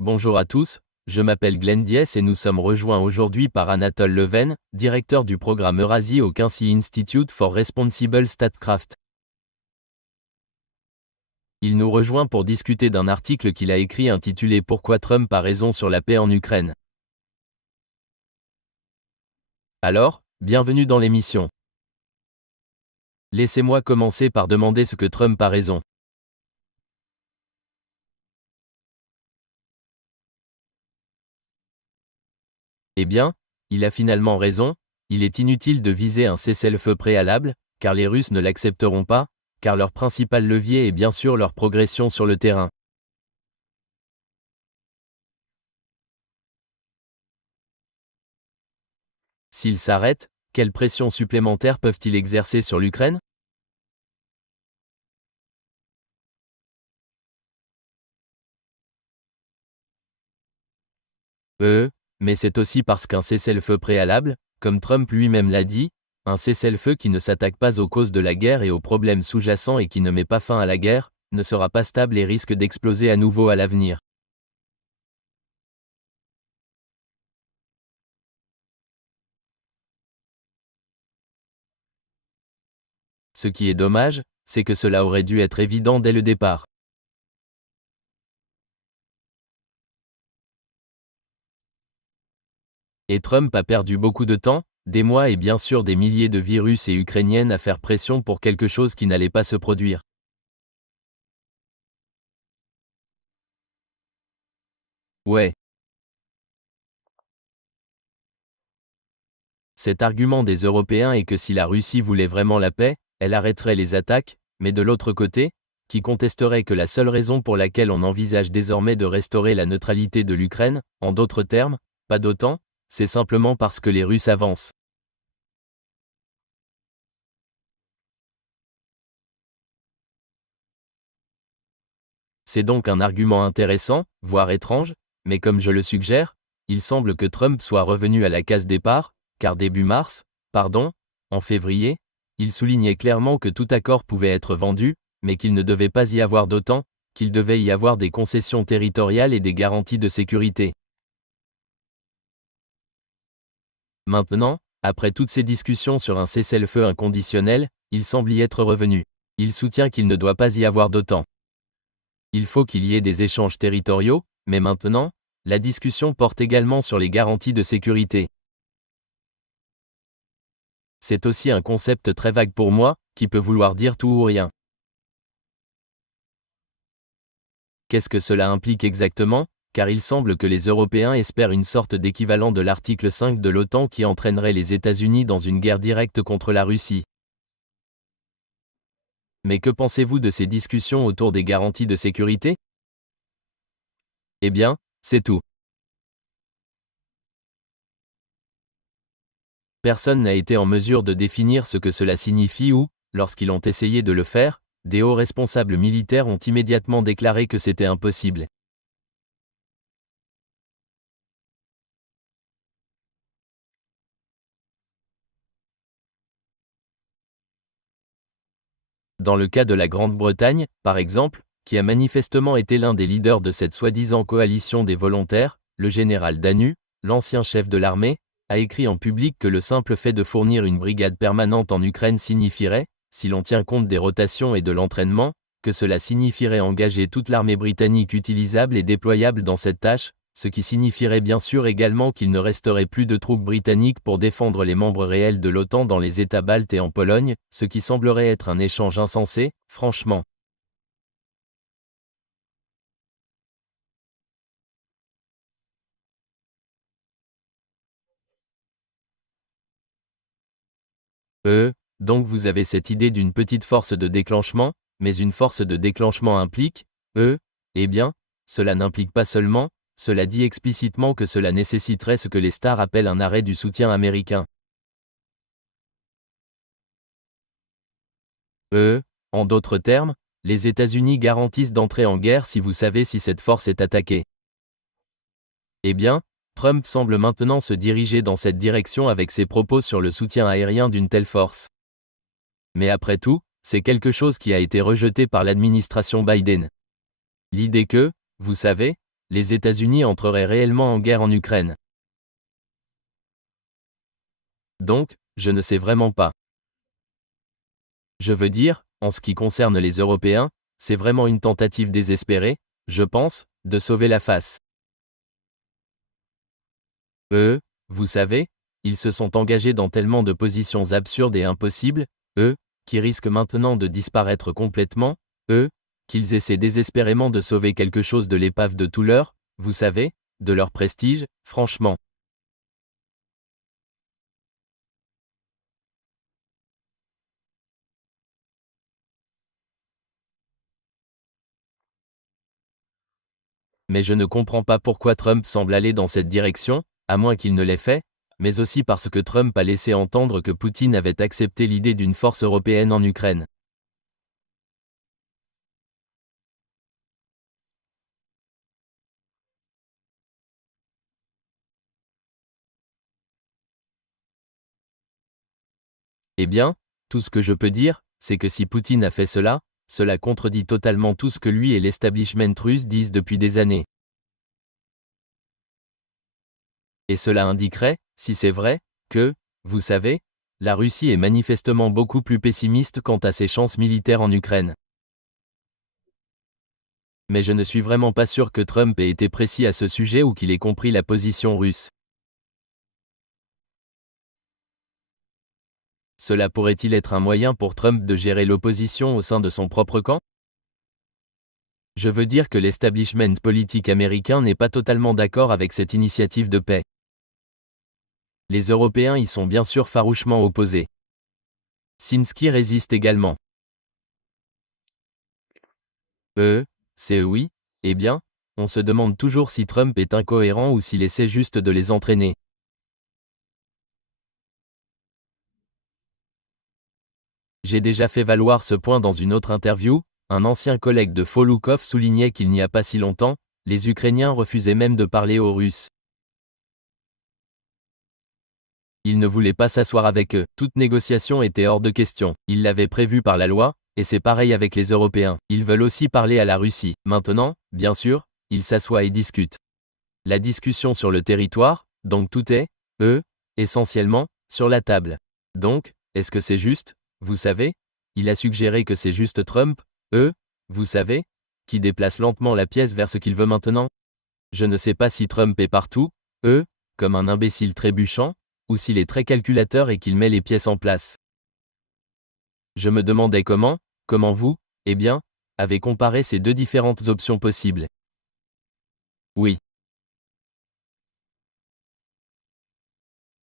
Bonjour à tous, je m'appelle Glenn Diès et nous sommes rejoints aujourd'hui par Anatole Leven, directeur du programme Eurasie au Quincy Institute for Responsible Statecraft. Il nous rejoint pour discuter d'un article qu'il a écrit intitulé Pourquoi Trump a raison sur la paix en Ukraine. Alors, bienvenue dans l'émission. Laissez-moi commencer par demander ce que Trump a raison. Eh bien, il a finalement raison, il est inutile de viser un cessez-le-feu préalable, car les Russes ne l'accepteront pas, car leur principal levier est bien sûr leur progression sur le terrain. S'ils s'arrêtent, quelle pression supplémentaire peuvent-ils exercer sur l'Ukraine ? Mais c'est aussi parce qu'un cessez-le-feu préalable, comme Trump lui-même l'a dit, un cessez-le-feu qui ne s'attaque pas aux causes de la guerre et aux problèmes sous-jacents et qui ne met pas fin à la guerre, ne sera pas stable et risque d'exploser à nouveau à l'avenir. Ce qui est dommage, c'est que cela aurait dû être évident dès le départ. Et Trump a perdu beaucoup de temps, des mois et bien sûr des milliers de vies russes et ukrainiennes à faire pression pour quelque chose qui n'allait pas se produire. Ouais. Cet argument des Européens est que si la Russie voulait vraiment la paix, elle arrêterait les attaques, mais de l'autre côté, qui contesterait que la seule raison pour laquelle on envisage désormais de restaurer la neutralité de l'Ukraine, en d'autres termes, pas d'OTAN, c'est simplement parce que les Russes avancent. C'est donc un argument intéressant, voire étrange, mais comme je le suggère, il semble que Trump soit revenu à la case départ, car en février, il soulignait clairement que tout accord pouvait être vendu, mais qu'il ne devait pas y avoir d'OTAN, qu'il devait y avoir des concessions territoriales et des garanties de sécurité. Maintenant, après toutes ces discussions sur un cessez-le-feu inconditionnel, il semble y être revenu. Il soutient qu'il ne doit pas y avoir d'OTAN. Il faut qu'il y ait des échanges territoriaux, mais maintenant, la discussion porte également sur les garanties de sécurité. C'est aussi un concept très vague pour moi, qui peut vouloir dire tout ou rien. Qu'est-ce que cela implique exactement ? Car il semble que les Européens espèrent une sorte d'équivalent de l'article 5 de l'OTAN qui entraînerait les États-Unis dans une guerre directe contre la Russie. Mais que pensez-vous de ces discussions autour des garanties de sécurité ? Eh bien, c'est tout. Personne n'a été en mesure de définir ce que cela signifie ou, lorsqu'ils ont essayé de le faire, des hauts responsables militaires ont immédiatement déclaré que c'était impossible. Dans le cas de la Grande-Bretagne, par exemple, qui a manifestement été l'un des leaders de cette soi-disant coalition des volontaires, le général Danu, l'ancien chef de l'armée, a écrit en public que le simple fait de fournir une brigade permanente en Ukraine signifierait, si l'on tient compte des rotations et de l'entraînement, que cela signifierait engager toute l'armée britannique utilisable et déployable dans cette tâche, ce qui signifierait bien sûr également qu'il ne resterait plus de troupes britanniques pour défendre les membres réels de l'OTAN dans les États baltes et en Pologne, ce qui semblerait être un échange insensé, franchement. Donc vous avez cette idée d'une petite force de déclenchement, mais une force de déclenchement implique, eh bien, cela n'implique pas seulement, cela dit explicitement que cela nécessiterait ce que les stars appellent un arrêt du soutien américain. En d'autres termes, les États-Unis garantissent d'entrer en guerre si vous savez si cette force est attaquée. Eh bien, Trump semble maintenant se diriger dans cette direction avec ses propos sur le soutien aérien d'une telle force. Mais après tout, c'est quelque chose qui a été rejeté par l'administration Biden. L'idée que, vous savez, les États-Unis entreraient réellement en guerre en Ukraine. Donc, je ne sais vraiment pas. Je veux dire, en ce qui concerne les Européens, c'est vraiment une tentative désespérée, je pense, de sauver la face. Vous savez, ils se sont engagés dans tellement de positions absurdes et impossibles, qui risquent maintenant de disparaître complètement, qu'ils essaient désespérément de sauver quelque chose de l'épave de tout leur, vous savez, de leur prestige, franchement. Mais je ne comprends pas pourquoi Trump semble aller dans cette direction, à moins qu'il ne l'ait fait, mais aussi parce que Trump a laissé entendre que Poutine avait accepté l'idée d'une force européenne en Ukraine. Eh bien, tout ce que je peux dire, c'est que si Poutine a fait cela, cela contredit totalement tout ce que lui et l'establishment russe disent depuis des années. Et cela indiquerait, si c'est vrai, que, vous savez, la Russie est manifestement beaucoup plus pessimiste quant à ses chances militaires en Ukraine. Mais je ne suis vraiment pas sûr que Trump ait été précis à ce sujet ou qu'il ait compris la position russe. Cela pourrait-il être un moyen pour Trump de gérer l'opposition au sein de son propre camp? Je veux dire que l'establishment politique américain n'est pas totalement d'accord avec cette initiative de paix. Les Européens y sont bien sûr farouchement opposés. Zelensky résiste également. C'est oui, eh bien, on se demande toujours si Trump est incohérent ou s'il essaie juste de les entraîner. J'ai déjà fait valoir ce point dans une autre interview, un ancien collègue de Folukov soulignait qu'il n'y a pas si longtemps, les Ukrainiens refusaient même de parler aux Russes. Ils ne voulaient pas s'asseoir avec eux, toute négociation était hors de question, ils l'avaient prévu par la loi, et c'est pareil avec les Européens, ils veulent aussi parler à la Russie. Maintenant, bien sûr, ils s'assoient et discutent. La discussion sur le territoire, donc tout est, essentiellement, sur la table. Donc, est-ce que c'est juste? Vous savez, il a suggéré que c'est juste Trump, vous savez, qui déplace lentement la pièce vers ce qu'il veut maintenant. Je ne sais pas si Trump est partout, comme un imbécile trébuchant, ou s'il est très calculateur et qu'il met les pièces en place. Je me demandais comment vous, eh bien, avez comparé ces deux différentes options possibles. Oui.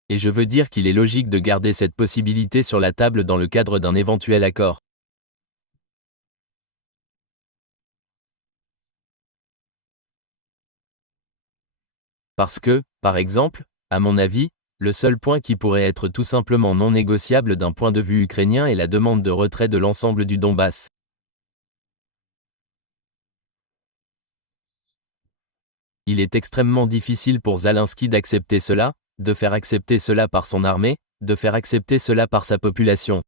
Et je veux dire qu'il est logique de garder cette possibilité sur la table dans le cadre d'un éventuel accord. Parce que, par exemple, à mon avis, le seul point qui pourrait être tout simplement non négociable d'un point de vue ukrainien est la demande de retrait de l'ensemble du Donbass. Il est extrêmement difficile pour Zelensky d'accepter cela, de faire accepter cela par son armée, de faire accepter cela par sa population.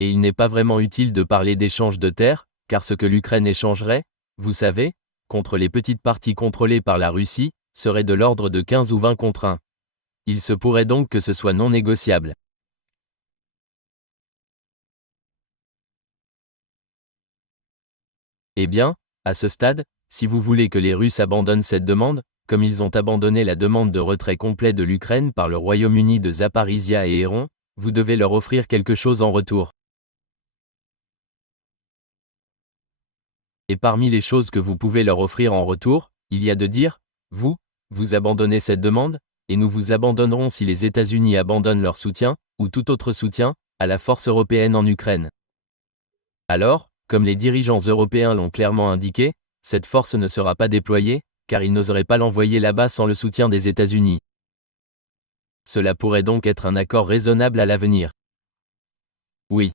Et il n'est pas vraiment utile de parler d'échange de terres, car ce que l'Ukraine échangerait, vous savez, contre les petites parties contrôlées par la Russie, serait de l'ordre de 15 ou 20 contre 1. Il se pourrait donc que ce soit non négociable. Eh bien, à ce stade, si vous voulez que les Russes abandonnent cette demande, comme ils ont abandonné la demande de retrait complet de l'Ukraine par le Royaume-Uni de Zaparizhia et Héron, vous devez leur offrir quelque chose en retour. Et parmi les choses que vous pouvez leur offrir en retour, il y a de dire, vous abandonnez cette demande, et nous vous abandonnerons si les États-Unis abandonnent leur soutien, ou tout autre soutien, à la force européenne en Ukraine. Alors, comme les dirigeants européens l'ont clairement indiqué, cette force ne sera pas déployée, car ils n'oseraient pas l'envoyer là-bas sans le soutien des États-Unis. Cela pourrait donc être un accord raisonnable à l'avenir. Oui.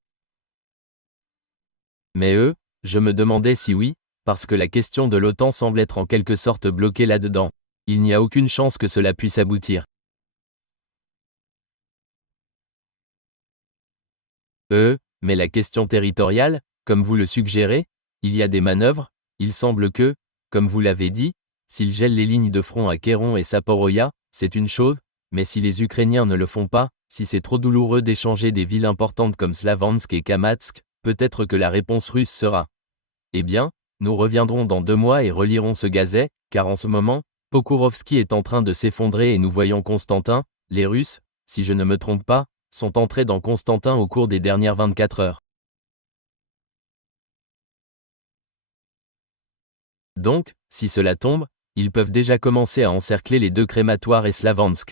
Mais je me demandais si oui, parce que la question de l'OTAN semble être en quelque sorte bloquée là-dedans. Il n'y a aucune chance que cela puisse aboutir. Mais la question territoriale, comme vous le suggérez, il y a des manœuvres, il semble que, comme vous l'avez dit, s'ils gèlent les lignes de front à Kéron et Saporoïa, c'est une chose, mais si les Ukrainiens ne le font pas, si c'est trop douloureux d'échanger des villes importantes comme Slavansk et Kamatsk, peut-être que la réponse russe sera. Eh bien, nous reviendrons dans 2 mois et relirons ce gazet, car en ce moment, Pokrovski est en train de s'effondrer et nous voyons Constantin, les Russes, si je ne me trompe pas, sont entrés dans Constantin au cours des dernières 24 heures. Donc, si cela tombe, ils peuvent déjà commencer à encercler les 2 crématoires et Slavansk.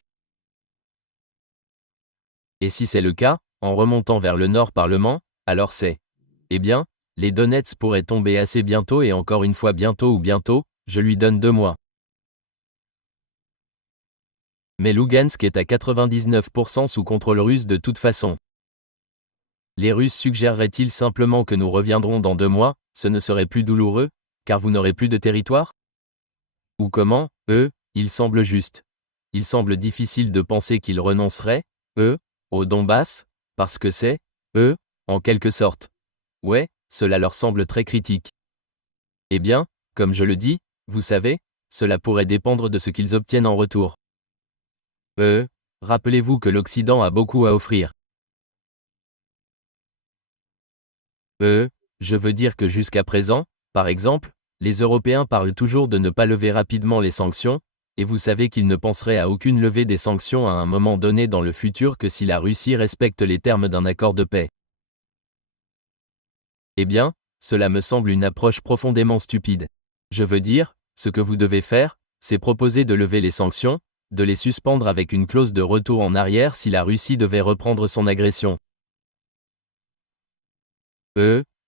Et si c'est le cas, en remontant vers le nord par le Mans, alors c'est. Eh bien, les Donetsk pourraient tomber assez bientôt et encore une fois bientôt ou bientôt, je lui donne 2 mois. Mais Lugansk est à 99% sous contrôle russe de toute façon. Les Russes suggéreraient-ils simplement que nous reviendrons dans 2 mois, ce ne serait plus douloureux, car vous n'aurez plus de territoire? Ou comment, il semble juste. Il semble difficile de penser qu'ils renonceraient, au Donbass, parce que c'est, en quelque sorte. Ouais, cela leur semble très critique. Eh bien, comme je le dis, vous savez, cela pourrait dépendre de ce qu'ils obtiennent en retour. Rappelez-vous que l'Occident a beaucoup à offrir. Je veux dire que jusqu'à présent, par exemple, les Européens parlent toujours de ne pas lever rapidement les sanctions, et vous savez qu'ils ne penseraient à aucune levée des sanctions à un moment donné dans le futur que si la Russie respecte les termes d'un accord de paix. Eh bien, cela me semble une approche profondément stupide. Je veux dire, ce que vous devez faire, c'est proposer de lever les sanctions, de les suspendre avec une clause de retour en arrière si la Russie devait reprendre son agression.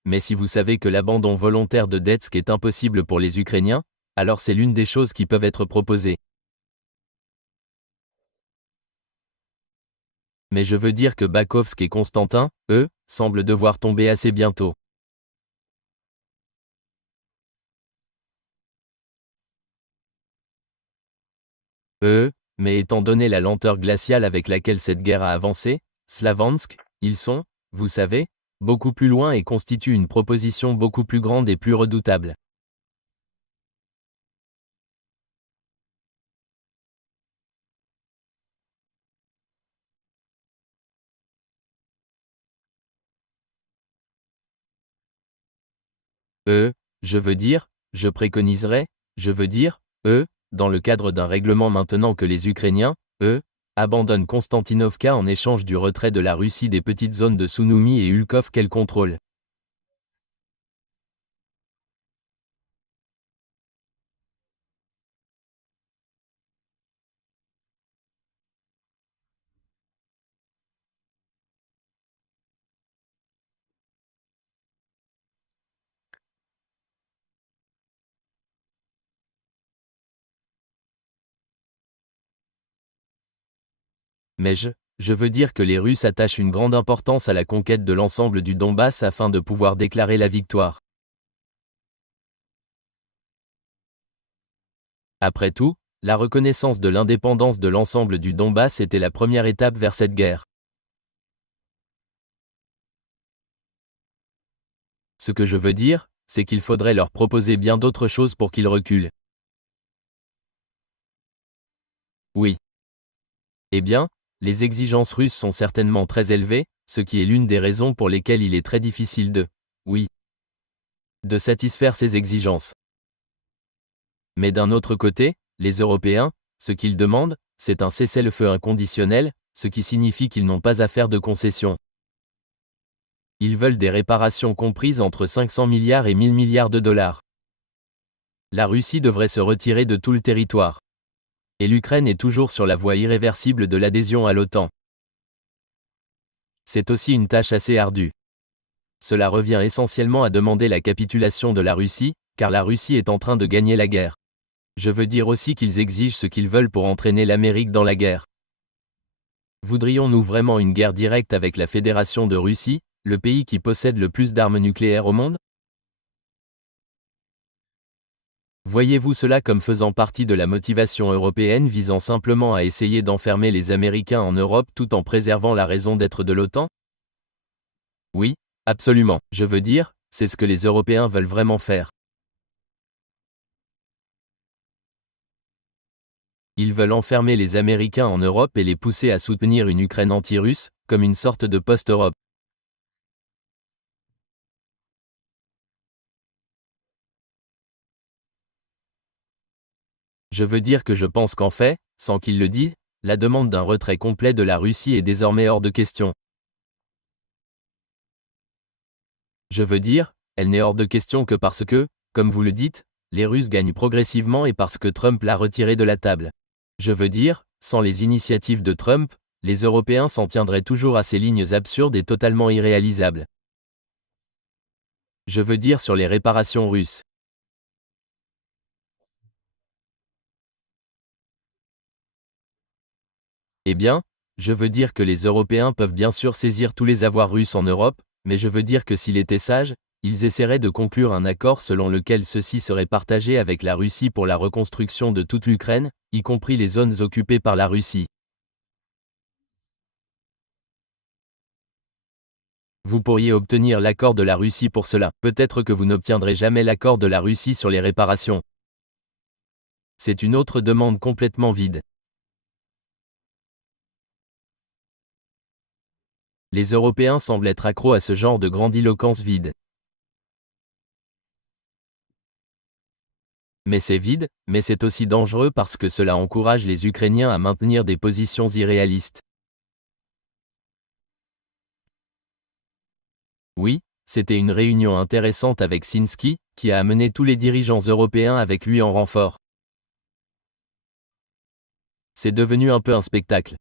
Mais si vous savez que l'abandon volontaire de Donetsk est impossible pour les Ukrainiens, alors c'est l'une des choses qui peuvent être proposées. Mais je veux dire que Bakhovsk et Constantin, semblent devoir tomber assez bientôt. Mais étant donné la lenteur glaciale avec laquelle cette guerre a avancé, Slavansk, ils sont, vous savez, beaucoup plus loin et constituent une proposition beaucoup plus grande et plus redoutable. Je veux dire, je préconiserais, dans le cadre d'un règlement maintenant que les Ukrainiens, abandonnent Konstantinovka en échange du retrait de la Russie des petites zones de Sounoumi et Ulkov qu'elle contrôle. Mais je veux dire que les Russes attachent une grande importance à la conquête de l'ensemble du Donbass afin de pouvoir déclarer la victoire. Après tout, la reconnaissance de l'indépendance de l'ensemble du Donbass était la première étape vers cette guerre. Ce que je veux dire, c'est qu'il faudrait leur proposer bien d'autres choses pour qu'ils reculent. Oui. Eh bien, les exigences russes sont certainement très élevées, ce qui est l'une des raisons pour lesquelles il est très difficile de satisfaire ces exigences. Mais d'un autre côté, les Européens, ce qu'ils demandent, c'est un cessez-le-feu inconditionnel, ce qui signifie qu'ils n'ont pas à faire de concessions. Ils veulent des réparations comprises entre 500 milliards et 1000 milliards de dollars. La Russie devrait se retirer de tout le territoire. Et l'Ukraine est toujours sur la voie irréversible de l'adhésion à l'OTAN. C'est aussi une tâche assez ardue. Cela revient essentiellement à demander la capitulation de la Russie, car la Russie est en train de gagner la guerre. Je veux dire aussi qu'ils exigent ce qu'ils veulent pour entraîner l'Amérique dans la guerre. Voudrions-nous vraiment une guerre directe avec la Fédération de Russie, le pays qui possède le plus d'armes nucléaires au monde? Voyez-vous cela comme faisant partie de la motivation européenne visant simplement à essayer d'enfermer les Américains en Europe tout en préservant la raison d'être de l'OTAN? Oui, absolument. Je veux dire, C'est ce que les Européens veulent vraiment faire. Ils veulent enfermer les Américains en Europe et les pousser à soutenir une Ukraine anti-russe, comme une sorte de post-Europe. Je veux dire que je pense qu'en fait, sans qu'ils le disent, la demande d'un retrait complet de la Russie est désormais hors de question. Je veux dire, elle n'est hors de question que parce que, comme vous le dites, les Russes gagnent progressivement et parce que Trump l'a retiré de la table. Je veux dire, sans les initiatives de Trump, les Européens s'en tiendraient toujours à ces lignes absurdes et totalement irréalisables. Je veux dire sur les réparations russes. Eh bien, je veux dire que les Européens peuvent bien sûr saisir tous les avoirs russes en Europe, mais je veux dire que s'il était sage, ils essaieraient de conclure un accord selon lequel ceux-ci seraient partagés avec la Russie pour la reconstruction de toute l'Ukraine, y compris les zones occupées par la Russie. Vous pourriez obtenir l'accord de la Russie pour cela. Peut-être que vous n'obtiendrez jamais l'accord de la Russie sur les réparations. C'est une autre demande complètement vide. Les Européens semblent être accros à ce genre de grandiloquence vide. Mais c'est vide, mais c'est aussi dangereux parce que cela encourage les Ukrainiens à maintenir des positions irréalistes. Oui, c'était une réunion intéressante avec Sinski, qui a amené tous les dirigeants européens avec lui en renfort. C'est devenu un peu un spectacle.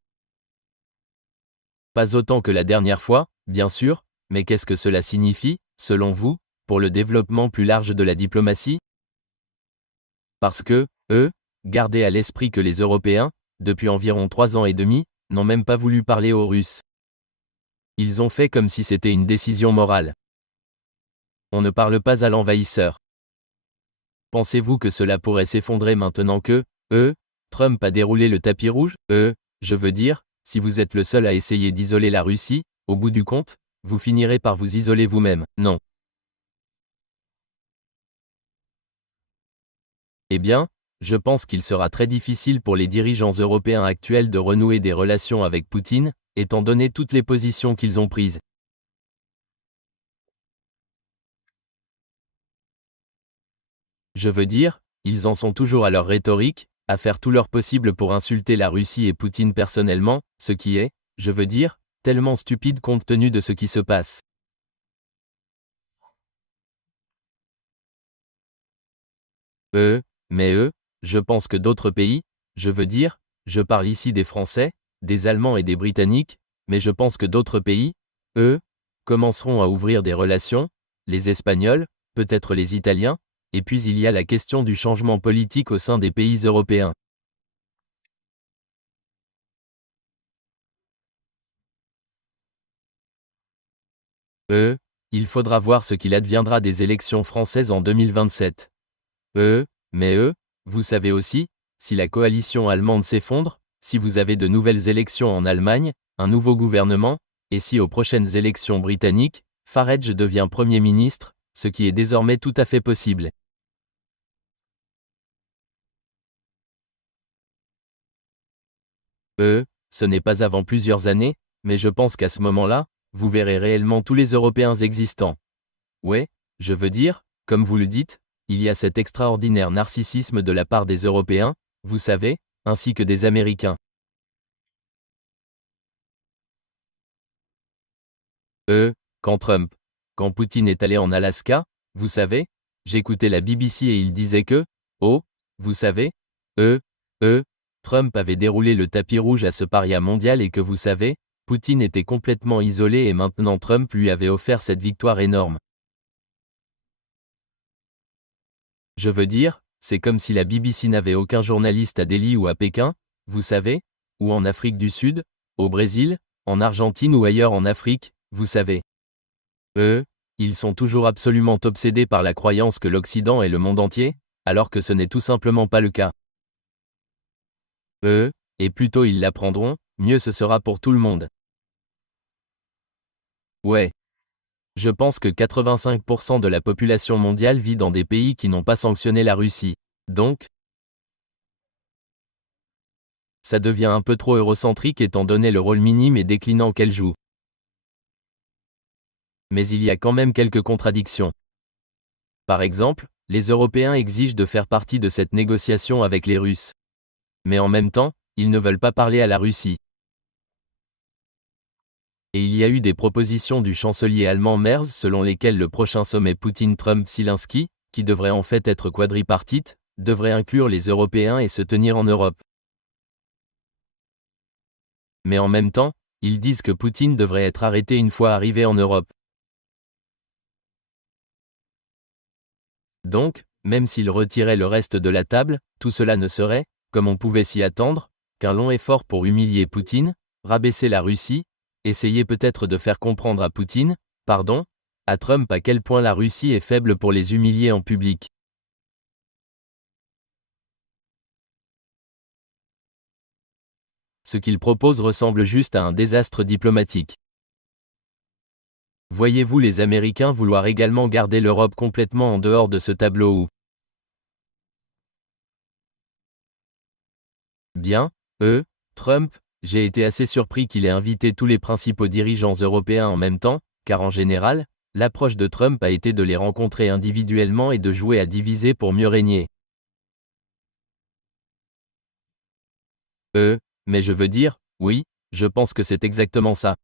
Pas autant que la dernière fois, bien sûr, mais qu'est-ce que cela signifie, selon vous, pour le développement plus large de la diplomatie? Parce que, gardez à l'esprit que les Européens, depuis environ 3 ans et demi, n'ont même pas voulu parler aux Russes. Ils ont fait comme si c'était une décision morale. On ne parle pas à l'envahisseur. Pensez-vous que cela pourrait s'effondrer maintenant que, Trump a déroulé le tapis rouge? Je veux dire, si vous êtes le seul à essayer d'isoler la Russie, au bout du compte, vous finirez par vous isoler vous-même, non? Eh bien, je pense qu'il sera très difficile pour les dirigeants européens actuels de renouer des relations avec Poutine, étant donné toutes les positions qu'ils ont prises. Je veux dire, ils en sont toujours à leur rhétorique, à faire tout leur possible pour insulter la Russie et Poutine personnellement, ce qui est, je veux dire, tellement stupide compte tenu de ce qui se passe. Mais je pense que d'autres pays, je veux dire, je parle ici des Français, des Allemands et des Britanniques, mais je pense que d'autres pays, eux, commenceront à ouvrir des relations, les Espagnols, peut-être les Italiens, et puis il y a la question du changement politique au sein des pays européens. Il faudra voir ce qu'il adviendra des élections françaises en 2027. Mais vous savez aussi, si la coalition allemande s'effondre, si vous avez de nouvelles élections en Allemagne, un nouveau gouvernement, et si aux prochaines élections britanniques, Farage devient Premier ministre, ce qui est désormais tout à fait possible. Ce n'est pas avant plusieurs années, mais je pense qu'à ce moment-là, vous verrez réellement tous les Européens existants. Ouais, je veux dire, comme vous le dites, il y a cet extraordinaire narcissisme de la part des Européens, vous savez, ainsi que des Américains. Quand Trump, quand Poutine est allé en Alaska, vous savez, j'écoutais la BBC et il disait que, oh, vous savez, eux, Trump avait déroulé le tapis rouge à ce paria mondial et que vous savez, Poutine était complètement isolé et maintenant Trump lui avait offert cette victoire énorme. Je veux dire, c'est comme si la BBC n'avait aucun journaliste à Delhi ou à Pékin, vous savez, ou en Afrique du Sud, au Brésil, en Argentine ou ailleurs en Afrique, vous savez. Ils sont toujours absolument obsédés par la croyance que l'Occident est le monde entier, alors que ce n'est tout simplement pas le cas. Et plus tôt ils l'apprendront, mieux ce sera pour tout le monde. Ouais. Je pense que 85% de la population mondiale vit dans des pays qui n'ont pas sanctionné la Russie. Donc, ça devient un peu trop eurocentrique étant donné le rôle minime et déclinant qu'elle joue. Mais il y a quand même quelques contradictions. Par exemple, les Européens exigent de faire partie de cette négociation avec les Russes. Mais en même temps, ils ne veulent pas parler à la Russie. Et il y a eu des propositions du chancelier allemand Merz selon lesquelles le prochain sommet Poutine-Trump-Zelensky, qui devrait en fait être quadripartite, devrait inclure les Européens et se tenir en Europe. Mais en même temps, ils disent que Poutine devrait être arrêté une fois arrivé en Europe. Donc, même s'il retirait le reste de la table, tout cela ne serait, comme on pouvait s'y attendre, qu'un long effort pour humilier Poutine, rabaisser la Russie, essayer peut-être de faire comprendre à Poutine, à Trump à quel point la Russie est faible pour les humilier en public. Ce qu'il propose ressemble juste à un désastre diplomatique. Voyez-vous les Américains vouloir également garder l'Europe complètement en dehors de ce tableau où Bien, Trump, j'ai été assez surpris qu'il ait invité tous les principaux dirigeants européens en même temps, car en général, l'approche de Trump a été de les rencontrer individuellement et de jouer à diviser pour mieux régner. Mais je veux dire, oui, je pense que c'est exactement ça.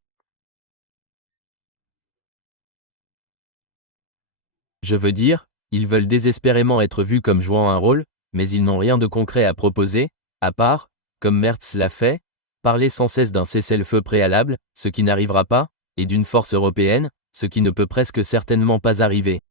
Je veux dire, ils veulent désespérément être vus comme jouant un rôle, mais ils n'ont rien de concret à proposer, à part, comme Merz l'a fait, parler sans cesse d'un cessez-le-feu préalable, ce qui n'arrivera pas, et d'une force européenne, ce qui ne peut presque certainement pas arriver.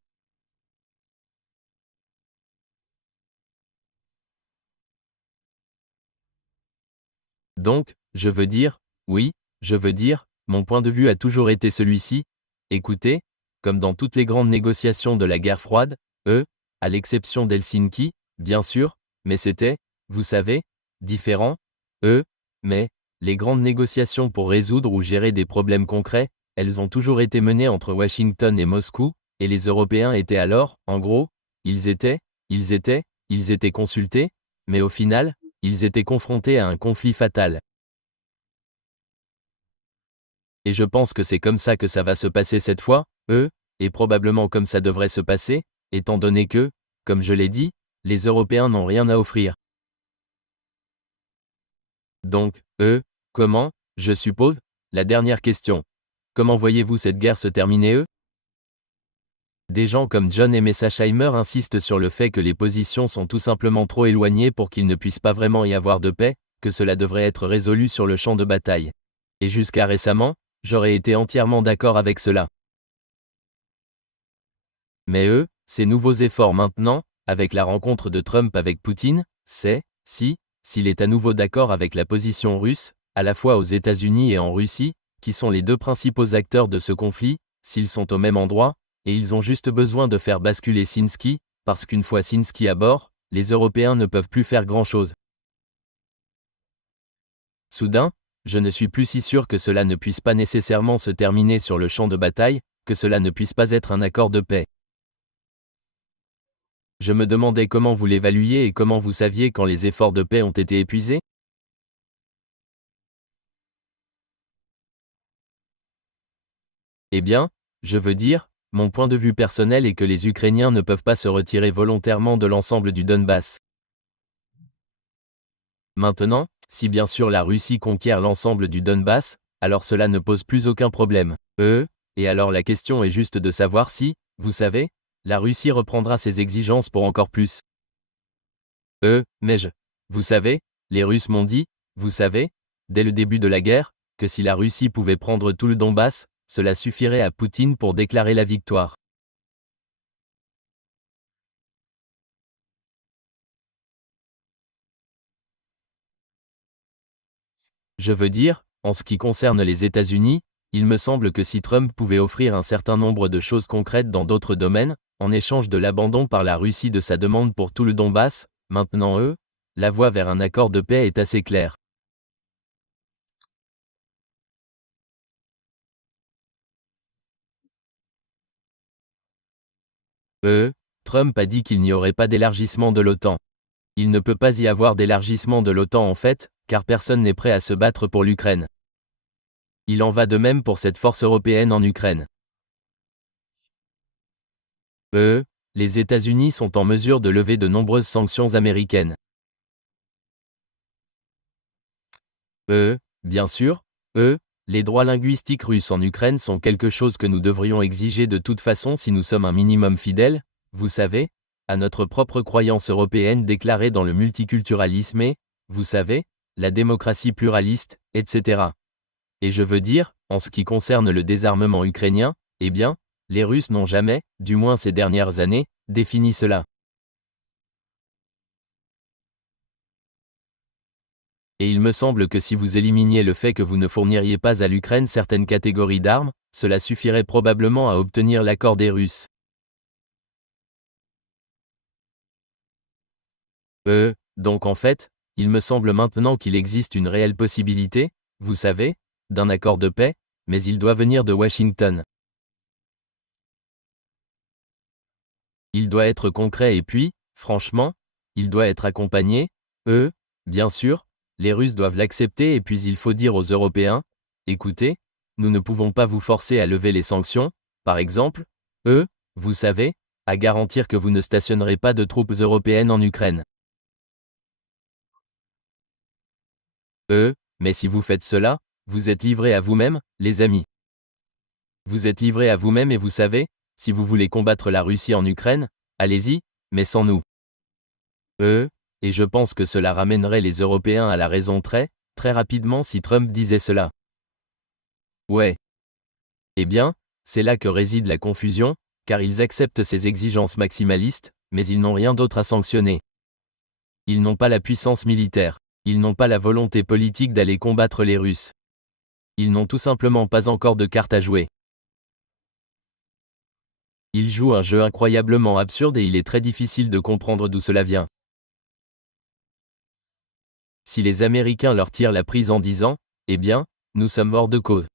Donc, je veux dire, oui, je veux dire, mon point de vue a toujours été celui-ci, écoutez, comme dans toutes les grandes négociations de la guerre froide, à l'exception d'Helsinki, bien sûr, mais c'était, vous savez, différent, mais, les grandes négociations pour résoudre ou gérer des problèmes concrets, elles ont toujours été menées entre Washington et Moscou, et les Européens étaient alors, en gros, ils étaient consultés, mais au final, ils étaient confrontés à un conflit fatal. Et je pense que c'est comme ça que ça va se passer cette fois, et probablement comme ça devrait se passer, étant donné que, comme je l'ai dit, les Européens n'ont rien à offrir. Donc, comment, je suppose, la dernière question. Comment voyez-vous cette guerre se terminer, Des gens comme John et Messerscheimer insistent sur le fait que les positions sont tout simplement trop éloignées pour qu'il ne puisse pas vraiment y avoir de paix, que cela devrait être résolu sur le champ de bataille. Et jusqu'à récemment, j'aurais été entièrement d'accord avec cela. Mais ces nouveaux efforts maintenant, avec la rencontre de Trump avec Poutine, c'est, s'il est à nouveau d'accord avec la position russe, à la fois aux États-Unis et en Russie, qui sont les deux principaux acteurs de ce conflit, s'ils sont au même endroit, et ils ont juste besoin de faire basculer Zelensky, parce qu'une fois Zelensky à bord, les Européens ne peuvent plus faire grand-chose. Soudain, je ne suis plus si sûr que cela ne puisse pas nécessairement se terminer sur le champ de bataille, que cela ne puisse pas être un accord de paix. Je me demandais comment vous l'évaluiez et comment vous saviez quand les efforts de paix ont été épuisés. Eh bien, je veux dire, mon point de vue personnel est que les Ukrainiens ne peuvent pas se retirer volontairement de l'ensemble du Donbass. Maintenant, si bien sûr la Russie conquiert l'ensemble du Donbass, alors cela ne pose plus aucun problème. Et alors la question est juste de savoir si, vous savez, la Russie reprendra ses exigences pour encore plus. Vous savez, les Russes m'ont dit, vous savez, dès le début de la guerre, que si la Russie pouvait prendre tout le Donbass, cela suffirait à Poutine pour déclarer la victoire. Je veux dire, en ce qui concerne les États-Unis, il me semble que si Trump pouvait offrir un certain nombre de choses concrètes dans d'autres domaines, en échange de l'abandon par la Russie de sa demande pour tout le Donbass, maintenant la voie vers un accord de paix est assez claire. Trump a dit qu'il n'y aurait pas d'élargissement de l'OTAN. Il ne peut pas y avoir d'élargissement de l'OTAN en fait, car personne n'est prêt à se battre pour l'Ukraine. Il en va de même pour cette force européenne en Ukraine. Les États-Unis sont en mesure de lever de nombreuses sanctions américaines. Bien sûr, les droits linguistiques russes en Ukraine sont quelque chose que nous devrions exiger de toute façon si nous sommes un minimum fidèles, vous savez, à notre propre croyance européenne déclarée dans le multiculturalisme et, vous savez, la démocratie pluraliste, etc. Et je veux dire, en ce qui concerne le désarmement ukrainien, eh bien, les Russes n'ont jamais, du moins ces dernières années, défini cela. Et il me semble que si vous éliminiez le fait que vous ne fourniriez pas à l'Ukraine certaines catégories d'armes, cela suffirait probablement à obtenir l'accord des Russes. Donc en fait, il me semble maintenant qu'il existe une réelle possibilité, vous savez, d'un accord de paix, mais il doit venir de Washington. Il doit être concret et puis, franchement, il doit être accompagné, bien sûr, les Russes doivent l'accepter et puis il faut dire aux Européens, écoutez, nous ne pouvons pas vous forcer à lever les sanctions, par exemple, vous savez, à garantir que vous ne stationnerez pas de troupes européennes en Ukraine. Mais si vous faites cela, vous êtes livrés à vous-même, les amis. Vous êtes livrés à vous-même et vous savez, si vous voulez combattre la Russie en Ukraine, allez-y, mais sans nous. Et je pense que cela ramènerait les Européens à la raison très rapidement si Trump disait cela. Ouais. Eh bien, c'est là que réside la confusion, car ils acceptent ces exigences maximalistes, mais ils n'ont rien d'autre à sanctionner. Ils n'ont pas la puissance militaire. Ils n'ont pas la volonté politique d'aller combattre les Russes. Ils n'ont tout simplement pas encore de cartes à jouer. Ils jouent un jeu incroyablement absurde et il est très difficile de comprendre d'où cela vient. Si les Américains leur tirent la prise en disant, eh bien, nous sommes hors de cause.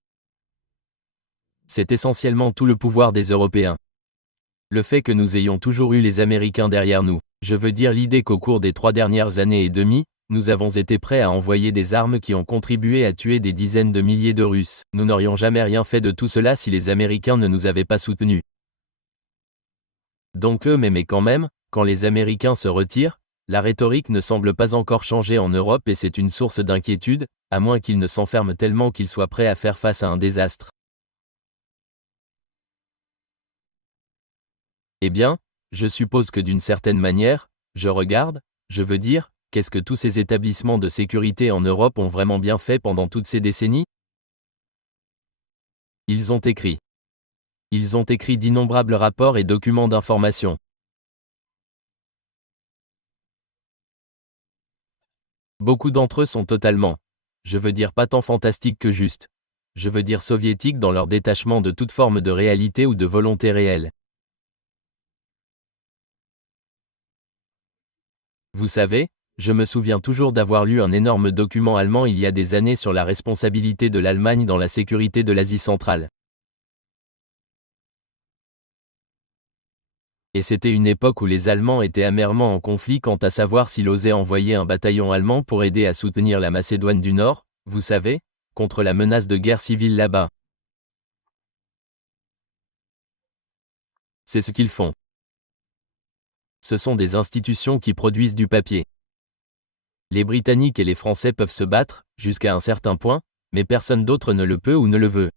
C'est essentiellement tout le pouvoir des Européens. Le fait que nous ayons toujours eu les Américains derrière nous, je veux dire l'idée qu'au cours des 3 dernières années et demie, nous avons été prêts à envoyer des armes qui ont contribué à tuer des dizaines de milliers de Russes. Nous n'aurions jamais rien fait de tout cela si les Américains ne nous avaient pas soutenus. Donc mais quand même, quand les Américains se retirent, la rhétorique ne semble pas encore changer en Europe et c'est une source d'inquiétude, à moins qu'ils ne s'enferment tellement qu'ils soient prêts à faire face à un désastre. Eh bien, je suppose que d'une certaine manière, je veux dire, qu'est-ce que tous ces établissements de sécurité en Europe ont vraiment bien fait pendant toutes ces décennies? Ils ont écrit d'innombrables rapports et documents d'information. Beaucoup d'entre eux sont totalement, je veux dire pas tant fantastiques que juste, je veux dire soviétiques dans leur détachement de toute forme de réalité ou de volonté réelle. Vous savez, je me souviens toujours d'avoir lu un énorme document allemand il y a des années sur la responsabilité de l'Allemagne dans la sécurité de l'Asie centrale. Et c'était une époque où les Allemands étaient amèrement en conflit quant à savoir s'ils osaient envoyer un bataillon allemand pour aider à soutenir la Macédoine du Nord, vous savez, contre la menace de guerre civile là-bas. C'est ce qu'ils font. Ce sont des institutions qui produisent du papier. Les Britanniques et les Français peuvent se battre, jusqu'à un certain point, mais personne d'autre ne le peut ou ne le veut.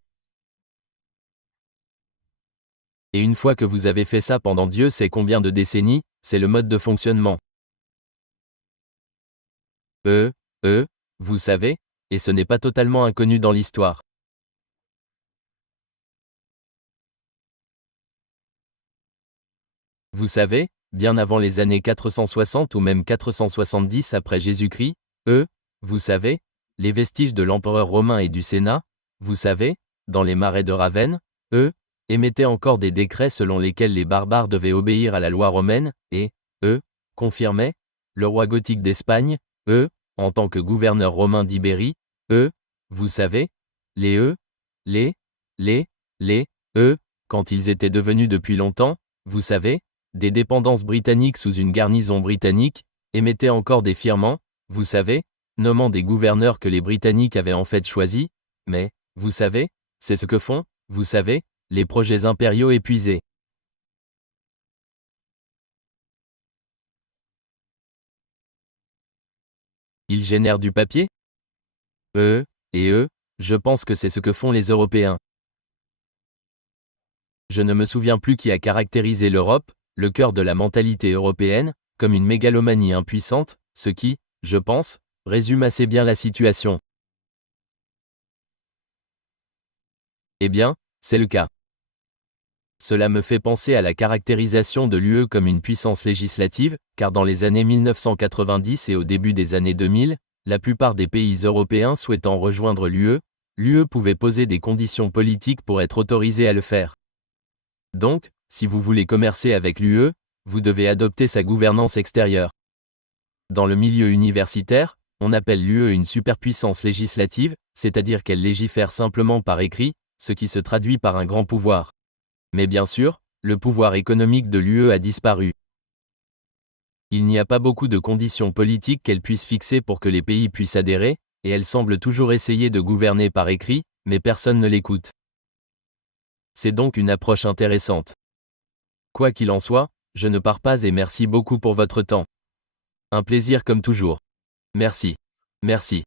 Et une fois que vous avez fait ça pendant Dieu sait combien de décennies, c'est le mode de fonctionnement. Vous savez, et ce n'est pas totalement inconnu dans l'histoire. Vous savez, bien avant les années 460 ou même 470 après Jésus-Christ, vous savez, les vestiges de l'empereur romain et du Sénat, vous savez, dans les marais de Ravenne, émettaient encore des décrets selon lesquels les barbares devaient obéir à la loi romaine, et, confirmaient, le roi gothique d'Espagne, en tant que gouverneur romain d'Ibérie, vous savez, les, quand ils étaient devenus depuis longtemps, vous savez, des dépendances britanniques sous une garnison britannique, émettaient encore des firmants, vous savez, nommant des gouverneurs que les Britanniques avaient en fait choisis, mais, vous savez, c'est ce que font, vous savez, les projets impériaux épuisés. Ils génèrent du papier? Je pense que c'est ce que font les Européens. Je ne me souviens plus qui a caractérisé l'Europe, le cœur de la mentalité européenne, comme une mégalomanie impuissante, ce qui, je pense, résume assez bien la situation. Eh bien, c'est le cas. Cela me fait penser à la caractérisation de l'UE comme une puissance législative, car dans les années 1990 et au début des années 2000, la plupart des pays européens souhaitant rejoindre l'UE pouvait poser des conditions politiques pour être autorisé à le faire. Donc, si vous voulez commercer avec l'UE, vous devez adopter sa gouvernance extérieure. Dans le milieu universitaire, on appelle l'UE une superpuissance législative, c'est-à-dire qu'elle légifère simplement par écrit, ce qui se traduit par un grand pouvoir. Mais bien sûr, le pouvoir économique de l'UE a disparu. Il n'y a pas beaucoup de conditions politiques qu'elle puisse fixer pour que les pays puissent adhérer, et elle semble toujours essayer de gouverner par écrit, mais personne ne l'écoute. C'est donc une approche intéressante. Quoi qu'il en soit, je ne pars pas et merci beaucoup pour votre temps. Un plaisir comme toujours. Merci. Merci.